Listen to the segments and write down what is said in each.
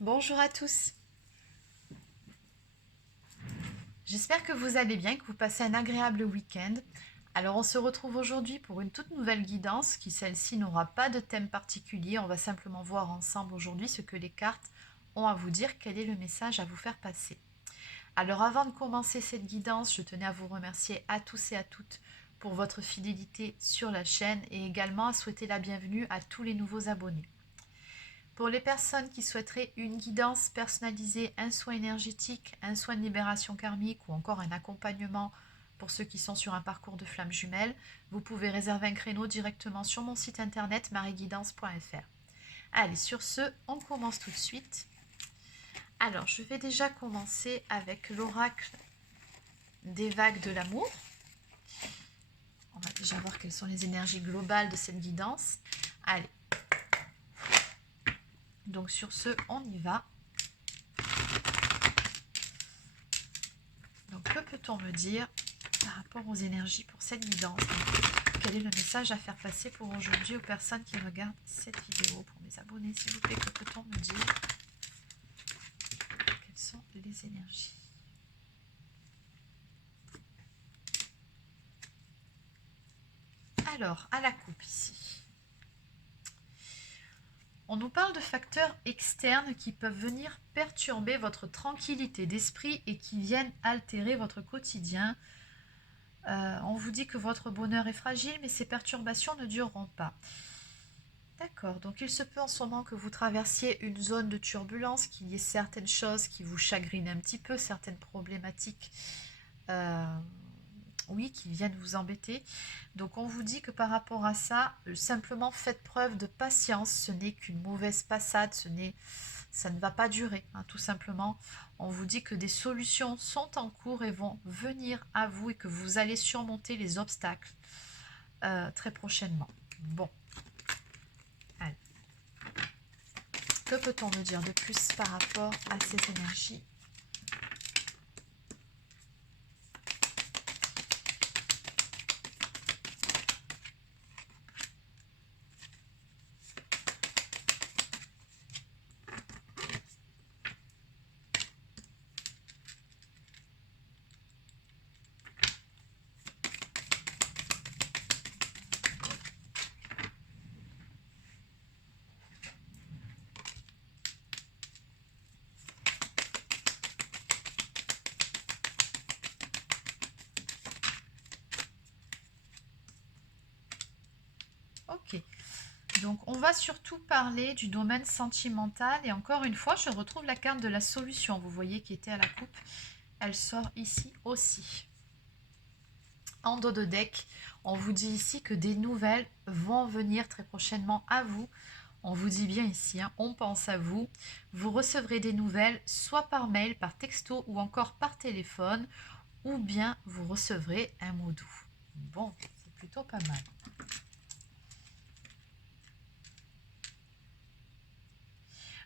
Bonjour à tous, j'espère que vous allez bien, que vous passez un agréable week-end. Alors on se retrouve aujourd'hui pour une toute nouvelle guidance qui celle-ci n'aura pas de thème particulier, on va simplement voir ensemble aujourd'hui ce que les cartes ont à vous dire, quel est le message à vous faire passer. Alors avant de commencer cette guidance, je tenais à vous remercier à tous et à toutes pour votre fidélité sur la chaîne et également à souhaiter la bienvenue à tous les nouveaux abonnés. Pour les personnes qui souhaiteraient une guidance personnalisée, un soin énergétique, un soin de libération karmique ou encore un accompagnement pour ceux qui sont sur un parcours de flammes jumelles, vous pouvez réserver un créneau directement sur mon site internet marieguidance.fr. Allez, sur ce, on commence tout de suite. Alors, je vais déjà commencer avec l'oracle des vagues de l'amour. On va déjà voir quelles sont les énergies globales de cette guidance. Allez. Donc sur ce, on y va. Donc, que peut-on me dire par rapport aux énergies pour cette guidance? Quel est le message à faire passer pour aujourd'hui aux personnes qui regardent cette vidéo? Pour mes abonnés, s'il vous plaît, que peut-on me dire? Quelles sont les énergies? Alors, à la coupe ici. On nous parle de facteurs externes qui peuvent venir perturber votre tranquillité d'esprit et qui viennent altérer votre quotidien. On vous dit que votre bonheur est fragile, mais ces perturbations ne dureront pas. D'accord, donc il se peut en ce moment que vous traversiez une zone de turbulence, qu'il y ait certaines choses qui vous chagrinent un petit peu, certaines problématiques, euh, oui, qui viennent vous embêter. Donc on vous dit que par rapport à ça, simplement faites preuve de patience, ce n'est qu'une mauvaise passade, ça ne va pas durer, hein, tout simplement. On vous dit que des solutions sont en cours et vont venir à vous et que vous allez surmonter les obstacles très prochainement. Bon, allez. Que peut-on me dire de plus par rapport à ces énergies? Ok, donc on va surtout parler du domaine sentimental et encore une fois je retrouve la carte de la solution, vous voyez qui était à la coupe, elle sort ici aussi. En dos de deck, on vous dit ici que des nouvelles vont venir très prochainement à vous. On vous dit bien ici, hein, on pense à vous. Vous recevrez des nouvelles soit par mail, par texto ou encore par téléphone, ou bien vous recevrez un mot doux. Bon, c'est plutôt pas mal.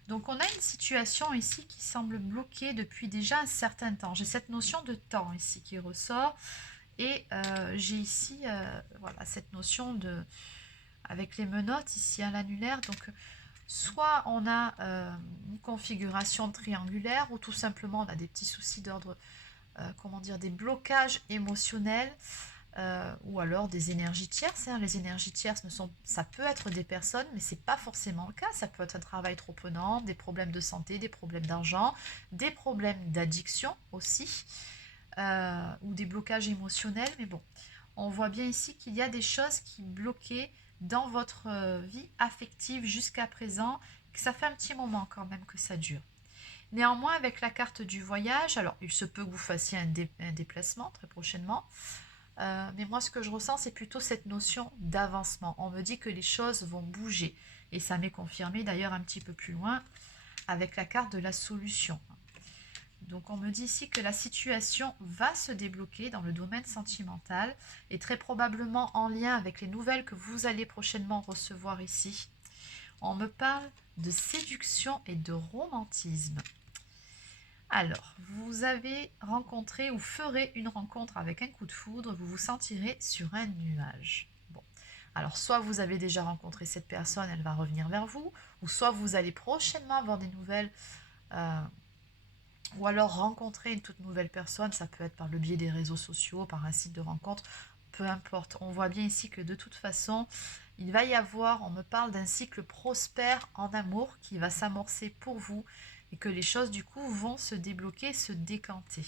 Donc on a une situation ici qui semble bloquée depuis déjà un certain temps. J'ai cette notion de temps ici qui ressort et j'ai ici voilà, cette notion de avec les menottes ici à l'annulaire. Donc soit on a une configuration triangulaire ou tout simplement on a des petits soucis d'ordre, comment dire, des blocages émotionnels. Ou alors des énergies tierces, hein. Les énergies tierces, ça peut être des personnes, mais ce n'est pas forcément le cas. Ça peut être un travail trop prenant, des problèmes de santé, des problèmes d'argent, des problèmes d'addiction aussi, ou des blocages émotionnels. Mais bon, on voit bien ici qu'il y a des choses qui bloquaient dans votre vie affective jusqu'à présent, que ça fait un petit moment quand même que ça dure. Néanmoins, avec la carte du voyage, alors il se peut que vous fassiez un déplacement très prochainement, mais moi, ce que je ressens, c'est plutôt cette notion d'avancement. On me dit que les choses vont bouger. Et ça m'est confirmé d'ailleurs un petit peu plus loin avec la carte de la solution. Donc on me dit ici que la situation va se débloquer dans le domaine sentimental et très probablement en lien avec les nouvelles que vous allez prochainement recevoir ici. On me parle de séduction et de romantisme. Alors, vous avez rencontré ou ferez une rencontre avec un coup de foudre, vous vous sentirez sur un nuage. Bon, Alors, soit vous avez déjà rencontré cette personne, elle va revenir vers vous, ou soit vous allez prochainement avoir des nouvelles, ou alors rencontrer une toute nouvelle personne, ça peut être par le biais des réseaux sociaux, par un site de rencontre, peu importe. On voit bien ici que de toute façon, il va y avoir, on me parle d'un cycle prospère en amour qui va s'amorcer pour vous et que les choses du coup vont se débloquer, se décanter.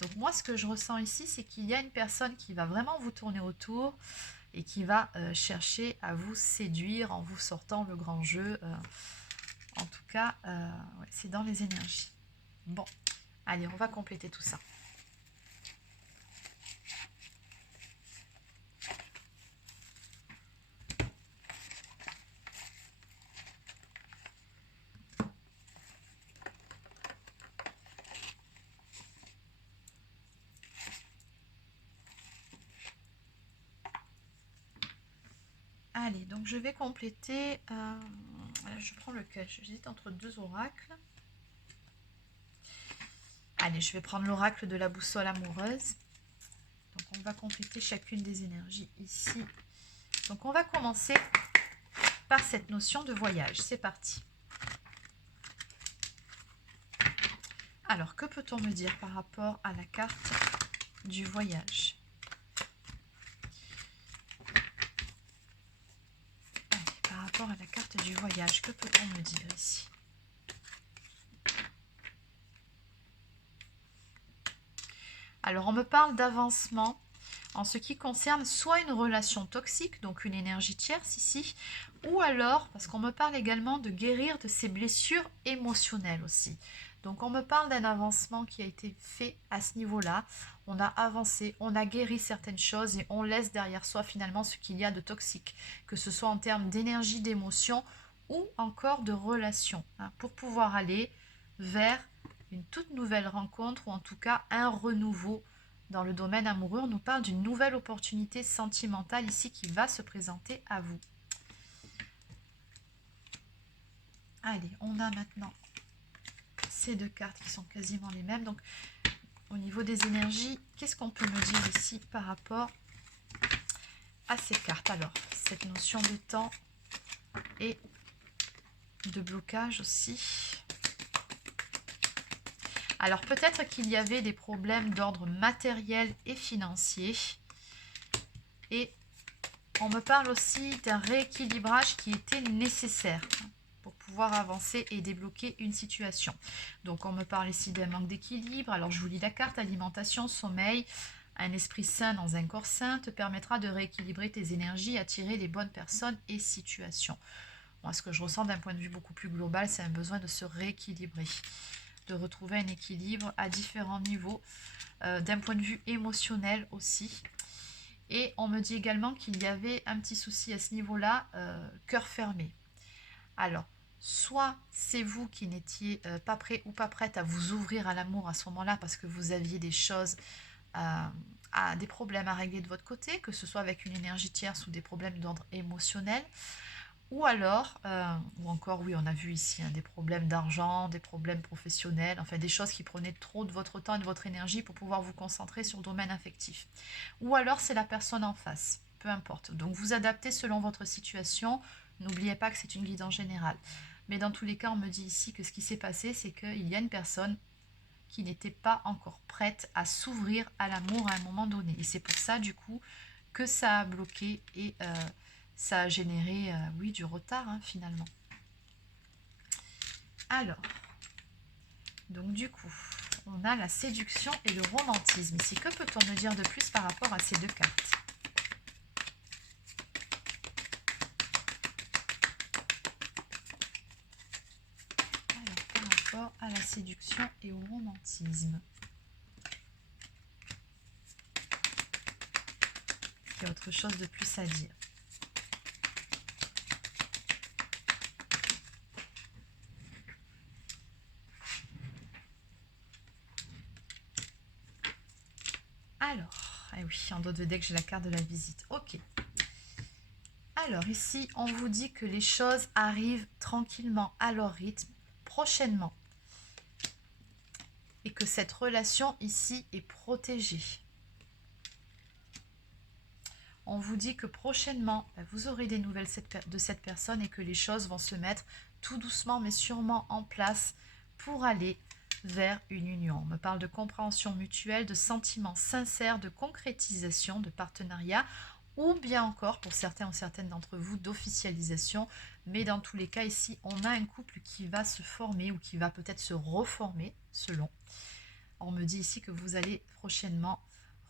Donc moi, ce que je ressens ici, c'est qu'il y a une personne qui va vraiment vous tourner autour et qui va chercher à vous séduire en vous sortant le grand jeu. En tout cas, ouais, c'est dans les énergies. Bon, allez, on va compléter tout ça. Allez, donc je vais compléter. Je prends lequel? J'hésite entre deux oracles. Allez, je vais prendre l'oracle de la boussole amoureuse. Donc on va compléter chacune des énergies ici. Donc on va commencer par cette notion de voyage. C'est parti. Alors, que peut-on me dire par rapport à la carte du voyage? Allez, par rapport à la carte du voyage, que peut-on me dire ici? Alors, on me parle d'avancement en ce qui concerne soit une relation toxique, donc une énergie tierce ici, ou alors, parce qu'on me parle également de guérir de ses blessures émotionnelles aussi. Donc on me parle d'un avancement qui a été fait à ce niveau-là. On a avancé, on a guéri certaines choses et on laisse derrière soi finalement ce qu'il y a de toxique, que ce soit en termes d'énergie, d'émotion ou encore de relation, hein, pour pouvoir aller vers une toute nouvelle rencontre ou en tout cas un renouveau. Dans le domaine amoureux, on nous parle d'une nouvelle opportunité sentimentale ici qui va se présenter à vous. Allez, on a maintenant ces deux cartes qui sont quasiment les mêmes. Donc, au niveau des énergies, qu'est-ce qu'on peut me dire ici par rapport à ces cartes? Alors, cette notion de temps et de blocage aussi. Alors, peut-être qu'il y avait des problèmes d'ordre matériel et financier. Et on me parle aussi d'un rééquilibrage qui était nécessaire pour pouvoir avancer et débloquer une situation. Donc on me parle ici d'un manque d'équilibre. Alors je vous lis la carte: alimentation, sommeil. Un esprit sain dans un corps sain te permettra de rééquilibrer tes énergies, attirer les bonnes personnes et situations. Moi, ce que je ressens d'un point de vue beaucoup plus global, c'est un besoin de se rééquilibrer, de retrouver un équilibre à différents niveaux, d'un point de vue émotionnel aussi. Et on me dit également qu'il y avait un petit souci à ce niveau-là, cœur fermé. Alors, soit c'est vous qui n'étiez pas prêt ou pas prête à vous ouvrir à l'amour à ce moment-là parce que vous aviez des choses, des problèmes à régler de votre côté, que ce soit avec une énergie tierce ou des problèmes d'ordre émotionnel. Ou alors, ou encore, oui, on a vu ici des problèmes d'argent, des problèmes professionnels, enfin des choses qui prenaient trop de votre temps et de votre énergie pour pouvoir vous concentrer sur le domaine affectif. Ou alors, c'est la personne en face, peu importe. Donc, vous adaptez selon votre situation. N'oubliez pas que c'est une guidance générale. Mais dans tous les cas, on me dit ici que ce qui s'est passé, c'est qu'il y a une personne qui n'était pas encore prête à s'ouvrir à l'amour à un moment donné. Et c'est pour ça, du coup, que ça a bloqué et ça a généré, oui, du retard, hein, finalement. Alors, donc du coup, on a la séduction et le romantisme. Ici, que peut-on me dire de plus par rapport à ces deux cartes? Alors, par rapport à la séduction et au romantisme. Il y a autre chose de plus à dire. Alors, ah oui, en dos de deck, j'ai la carte de la visite. Ok. Alors ici, on vous dit que les choses arrivent tranquillement à leur rythme, prochainement. Et que cette relation ici est protégée. On vous dit que prochainement, vous aurez des nouvelles de cette personne et que les choses vont se mettre tout doucement mais sûrement en place pour aller vers une union. On me parle de compréhension mutuelle, de sentiments sincères, de concrétisation, de partenariat, ou bien encore, pour certains ou certaines d'entre vous, d'officialisation. Mais dans tous les cas, ici, on a un couple qui va se former ou qui va peut-être se reformer, selon. On me dit ici que vous allez prochainement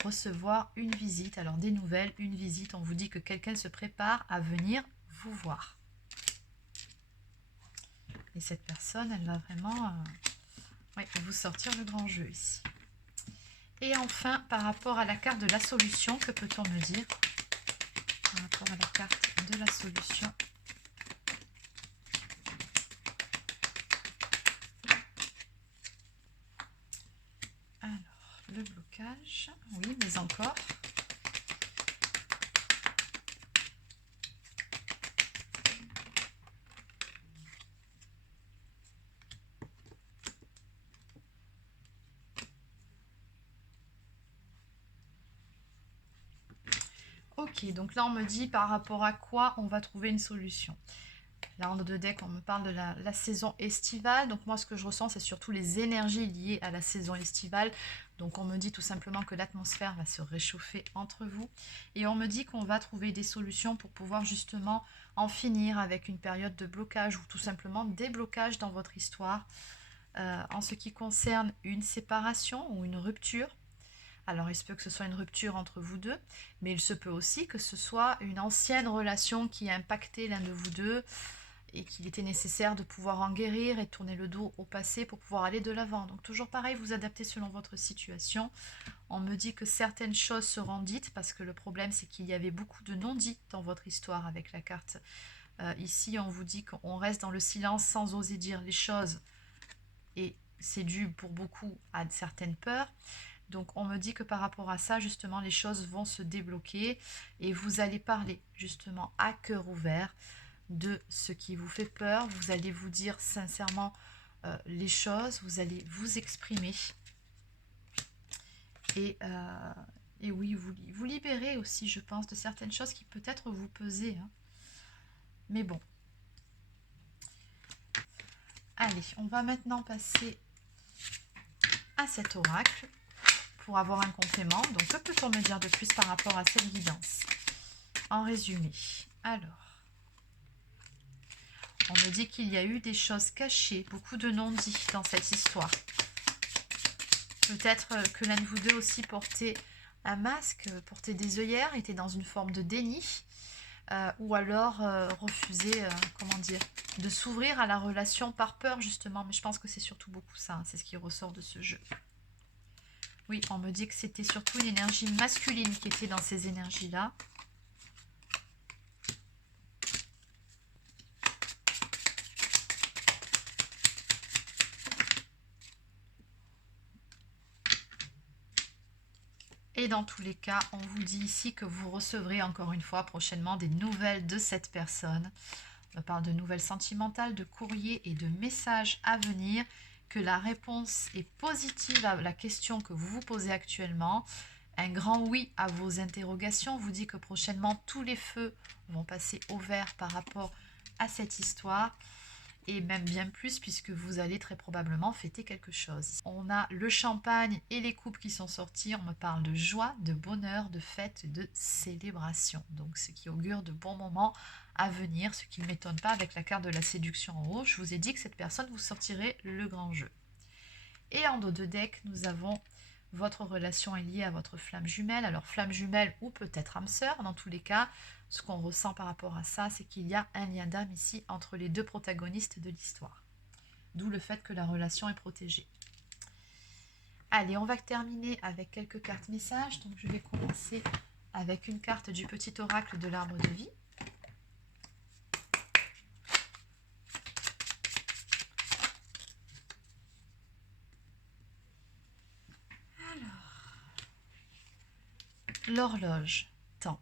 recevoir une visite. Alors, des nouvelles, une visite. On vous dit que quelqu'un se prépare à venir vous voir. Et cette personne, elle va vraiment vous sortir le grand jeu ici. Et enfin, par rapport à la carte de la solution, que peut-on me dire par rapport à la carte de la solution? Alors, le blocage, oui, mais encore. Ok, donc là on me dit par rapport à quoi on va trouver une solution. Là en haut de deck on me parle de la saison estivale, donc moi ce que je ressens c'est surtout les énergies liées à la saison estivale. Donc on me dit tout simplement que l'atmosphère va se réchauffer entre vous et on me dit qu'on va trouver des solutions pour pouvoir justement en finir avec une période de blocage ou tout simplement déblocage dans votre histoire en ce qui concerne une séparation ou une rupture. Alors, il se peut que ce soit une rupture entre vous deux, mais il se peut aussi que ce soit une ancienne relation qui a impacté l'un de vous deux et qu'il était nécessaire de pouvoir en guérir et tourner le dos au passé pour pouvoir aller de l'avant. Donc, toujours pareil, vous adaptez selon votre situation. On me dit que certaines choses seront dites parce que le problème, c'est qu'il y avait beaucoup de non-dits dans votre histoire avec la carte. Ici, on vous dit qu'on reste dans le silence sans oser dire les choses et c'est dû pour beaucoup à certaines peurs. Donc on me dit que par rapport à ça, justement, les choses vont se débloquer et vous allez parler justement à cœur ouvert de ce qui vous fait peur. Vous allez vous dire sincèrement les choses, vous allez vous exprimer. Et oui, vous libérez aussi, je pense, de certaines choses qui peut-être vous pesaient. Hein. Mais bon. Allez, on va maintenant passer à cet oracle pour avoir un complément. Donc, que peut-on me dire de plus par rapport à cette guidance? En résumé, alors, on me dit qu'il y a eu des choses cachées, beaucoup de non-dits dans cette histoire. Peut-être que l'un de vous deux aussi portait un masque, portait des œillères, était dans une forme de déni, ou alors refusait, comment dire, de s'ouvrir à la relation par peur justement. Mais je pense que c'est surtout beaucoup ça, hein, c'est ce qui ressort de ce jeu. Oui, on me dit que c'était surtout une énergie masculine qui était dans ces énergies-là. Et dans tous les cas, on vous dit ici que vous recevrez encore une fois prochainement des nouvelles de cette personne. On parle de nouvelles sentimentales, de courriers et de messages à venir, que la réponse est positive à la question que vous vous posez actuellement. Un grand oui à vos interrogations vous dit que prochainement tous les feux vont passer au vert par rapport à cette histoire. Et même bien plus puisque vous allez très probablement fêter quelque chose. On a le champagne et les coupes qui sont sortis. On me parle de joie, de bonheur, de fête, de célébration. Donc ce qui augure de bons moments à venir, ce qui ne m'étonne pas avec la carte de la séduction en haut. Je vous ai dit que cette personne vous sortirait le grand jeu. Et en dos de deck, nous avons votre relation est liée à votre flamme jumelle. Alors flamme jumelle ou peut-être âme sœur, dans tous les cas, ce qu'on ressent par rapport à ça, c'est qu'il y a un lien d'âme ici entre les deux protagonistes de l'histoire. D'où le fait que la relation est protégée. Allez, on va terminer avec quelques cartes messages. Donc je vais commencer avec une carte du petit oracle de l'arbre de vie. L'horloge, temps.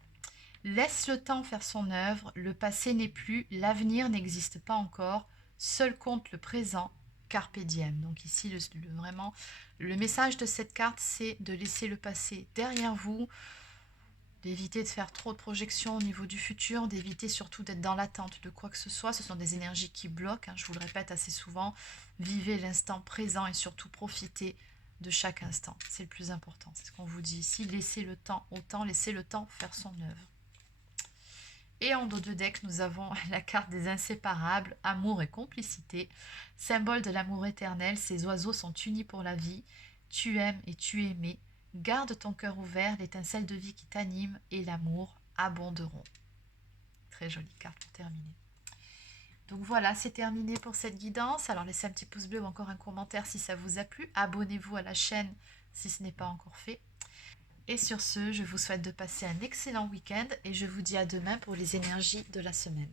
Laisse le temps faire son œuvre, le passé n'est plus, l'avenir n'existe pas encore, seul compte le présent, carpe diem. Donc ici, vraiment, le message de cette carte, c'est de laisser le passé derrière vous, d'éviter de faire trop de projections au niveau du futur, d'éviter surtout d'être dans l'attente de quoi que ce soit. Ce sont des énergies qui bloquent, hein, je vous le répète assez souvent. Vivez l'instant présent et surtout profitez de chaque instant. C'est le plus important, c'est ce qu'on vous dit ici. Laissez le temps au temps, laissez le temps faire son œuvre. Et en dos de deck, nous avons la carte des inséparables, amour et complicité. Symbole de l'amour éternel, ces oiseaux sont unis pour la vie. Tu aimes et tu es aimé. Garde ton cœur ouvert, l'étincelle de vie qui t'anime et l'amour abonderont. Très jolie carte pour terminer. Donc voilà, c'est terminé pour cette guidance. Alors laissez un petit pouce bleu ou encore un commentaire si ça vous a plu. Abonnez-vous à la chaîne si ce n'est pas encore fait. Et sur ce, je vous souhaite de passer un excellent week-end et je vous dis à demain pour les énergies de la semaine.